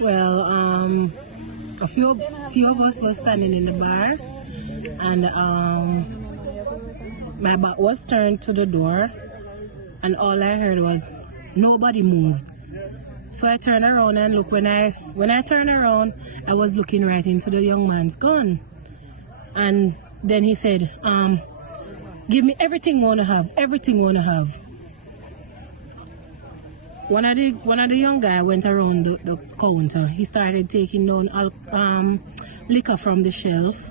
Well, a few of us were standing in the bar, and my back was turned to the door, and all I heard was nobody moved. So I turned around and look. When I turned around, I was looking right into the young man's gun, and then he said, "Give me everything I wanna have, everything I wanna have." One of the young guy went around the counter. He started taking down liquor from the shelf.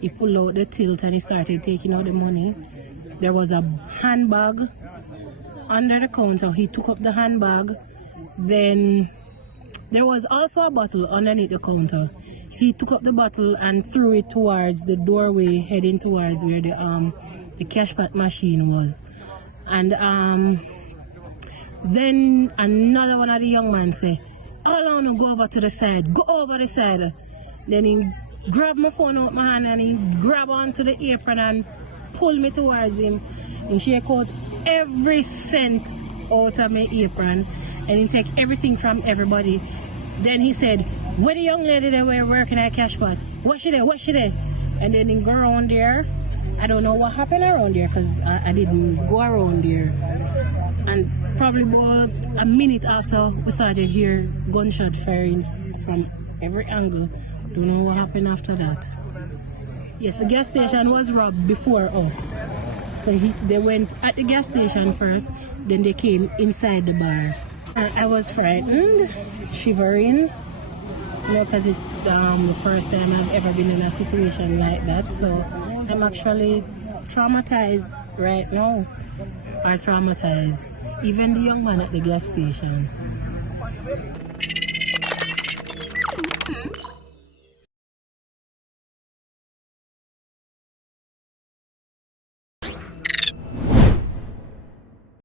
He pulled out the tilt and he started taking out the money. There was a handbag under the counter. He took up the handbag. Then there was also a bottle underneath the counter. He took up the bottle and threw it towards the doorway, heading towards where the cash pot machine was. And then another one of the young men said, "All I want to go over to the side, go over the side." Then he grabbed my phone out my hand and he grabbed onto the apron and pulled me towards him. And she out every cent out of my apron and he take everything from everybody. Then he said, "Where the young lady that were working at cash pot? What she there? What she there?" And then he go around there. I don't know what happened around there because I didn't go around there. And probably about a minute after we started hear gunshot firing from every angle. Don't know what happened after that. Yes, the gas station was robbed before us. So they went at the gas station first, then they came inside the bar. I was frightened, shivering, because it's the first time I've ever been in a situation like that. So I'm actually traumatized right now, or traumatized. Even the young man at the gas station.